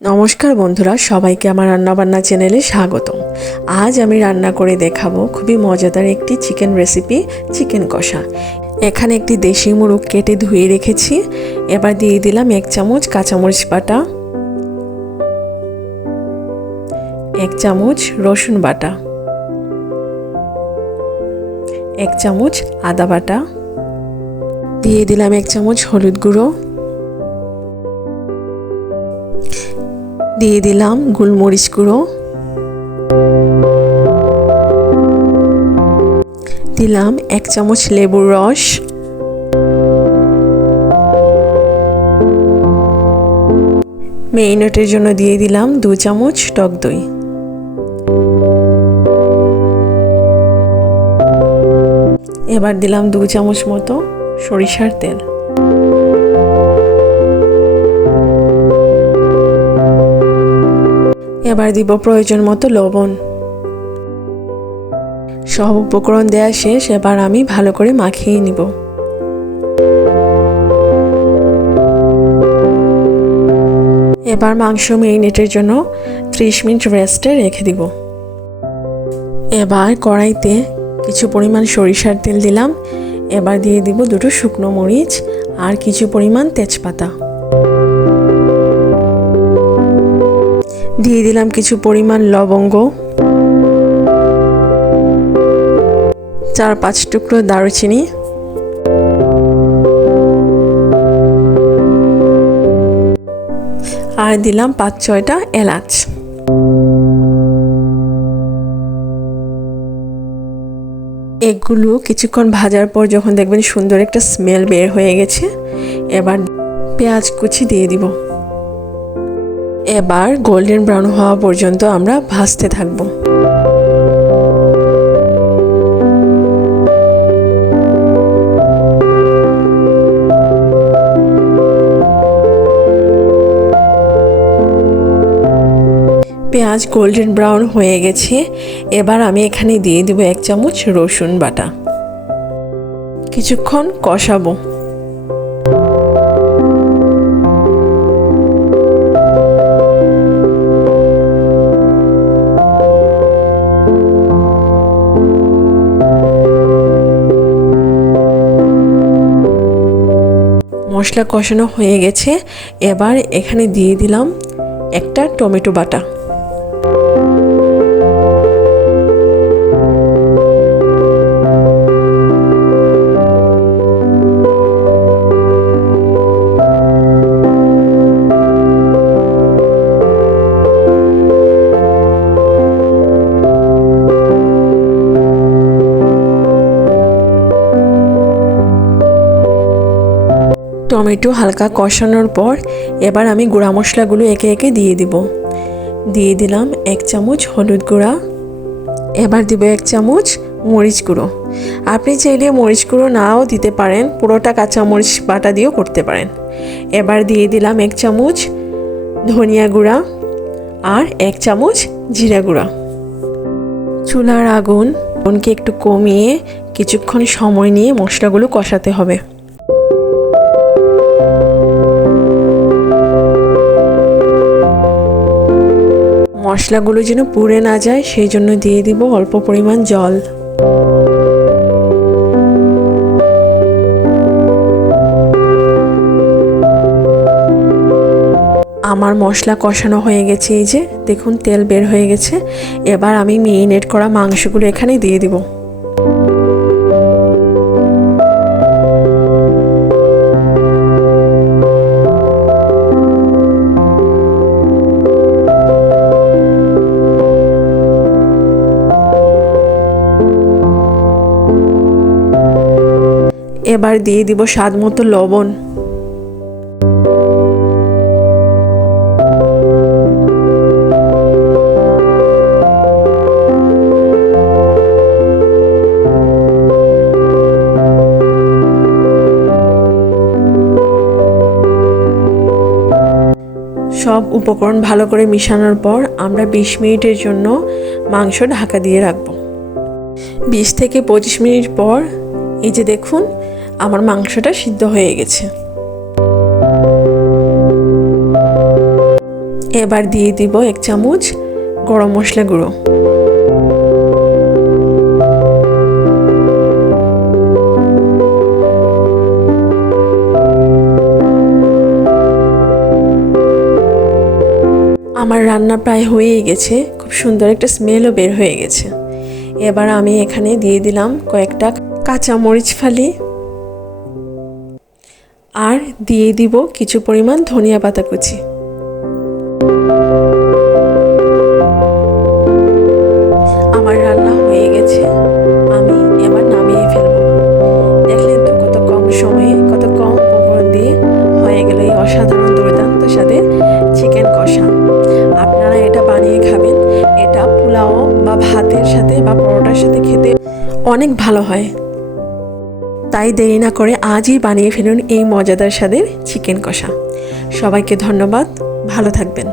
নমস্কার বন্ধুরা, সবাইকে আমার রান্নাবান্না চ্যানেলে স্বাগতম। আজ আমি রান্না করে দেখাবো খুবই মজাদার একটি চিকেন রেসিপি, চিকেন কষা। এখানে একটি দেশি মুরগ কেটে ধুয়ে রেখেছি। এবার দিয়ে দিলাম এক চামচ কাঁচামরিচ বাটা, এক চামচ রসুন বাটা, এক চামচ আদা বাটা, দিয়ে দিলাম এক চামচ হলুদ গুঁড়ো দিয়ে দিলাম গোলমরিচ গুঁড়ো। দিলাম এক চামচ লেবুর রস। মেরিনেটের জন্য দিয়ে দিলাম দু চামচ টক দই। এবার দিলাম দু চামচ মতো সরিষার তেল। এবার দিব প্রয়োজন মতো লবণ। সব উপকরণ দেওয়া শেষ, এবার আমি ভালো করে মাখিয়ে নিব। এবার মাংস মেরিনেটের জন্য ত্রিশ মিনিট রেস্টে রেখে দিব। এবার কড়াইতে কিছু পরিমাণ সরিষার তেল দিলাম। এবার দিয়ে দিব দুটো শুকনো মরিচ আর কিছু পরিমাণ তেজপাতা। দিয়ে দিলাম কিছু পরিমাণ লবঙ্গ। চার পাঁচ টুকরো দারুচিনি। আর দিলাম পাঁচ ছয়টা এলাচ। এগুলো কিছুক্ষণ ভাজার পর যখন দেখবেন সুন্দর একটা স্মেল বের হয়ে গেছে, এবার পেঁয়াজ কুচি দিয়ে দিব। এবার গোল্ডেন ব্রাউন হওয়া পর্যন্ত আমরা ভাজতে থাকব। পেঁয়াজ গোল্ডেন ব্রাউন হয়ে গেছে। এবার আমি এখানে দিয়ে দেবো এক চামচ রসুন বাটা। কিছুক্ষণ কষাবো। মশলা কষানো হয়ে গেছে। এবার এখানে দিয়ে দিলাম একটা টমেটো বাটা। টমেটো হালকা কষানোর পর এবার আমি গুঁড়া মশলাগুলো একে একে দিয়ে দিব। দিয়ে দিলাম এক চামচ হলুদ গুঁড়া। এবার দিব এক চামচ মরিচ গুঁড়ো। আপনি চাইলে মরিচ গুঁড়ো নাও দিতে পারেন, পুরোটা কাঁচা মরিচ বাটা দিয়েও করতে পারেন। এবার দিয়ে দিলাম এক চামচ ধনিয়া গুঁড়া আর এক চামচ জিরা গুঁড়া। চুলার আগুন আগুনকে একটু কমিয়ে কিছুক্ষণ সময় নিয়ে মশলাগুলো কষাতে হবে। মশলাগুলো যেন পুড়ে না যায়, সেই জন্য দিয়ে দিব অল্প পরিমাণ জল। আমার মশলা কষানো হয়ে গেছে এই যে, দেখুন তেল বের হয়ে গেছে। এবার আমি মেরিনেট করা মাংসগুলো এখানে দিয়ে দিব। এবার দিয়ে দিব স্বাদ মতো লবণ। সব উপকরণ ভালো করে মিশানোর পর আমরা বিশ মিনিটের জন্য মাংস ঢাকা দিয়ে রাখব। বিশ থেকে পঁচিশ মিনিট পর এই যে দেখুন আমার মাংসটা সিদ্ধ হয়ে গেছে। এবার দিয়ে দিব এক চামচ গরম মশলা গুঁড়ো। আমার রান্না প্রায় হয়েই গেছে, খুব সুন্দর একটা স্মেলও বের হয়ে গেছে। এবার আমি এখানে দিয়ে দিলাম কয়েকটা কাঁচা মরিচ ফালি। আর দিয়ে দিব কিছু পরিমাণ ধনিয়া পাতা কুচি। আমার রান্না হয়ে গেছে। আমি এবার নামিয়ে ফেলব। দেখলেন তো কত কম সময়ে, কত কম উপকরণ দিয়ে হয়ে গেল এই অসাধারণ দুর্দান্ত স্বাদের চিকেন কষা। আপনারা এটা বানিয়ে খাবেন। এটা পোলাও বা ভাতের সাথে বা পরোটার সাথে খেতে অনেক ভালো হয়। তাই দেরি না করে আজই বানিয়ে ফেলুন এই মজাদার স্বাদের চিকেন কষা। সবাইকে ধন্যবাদ, ভালো থাকবেন।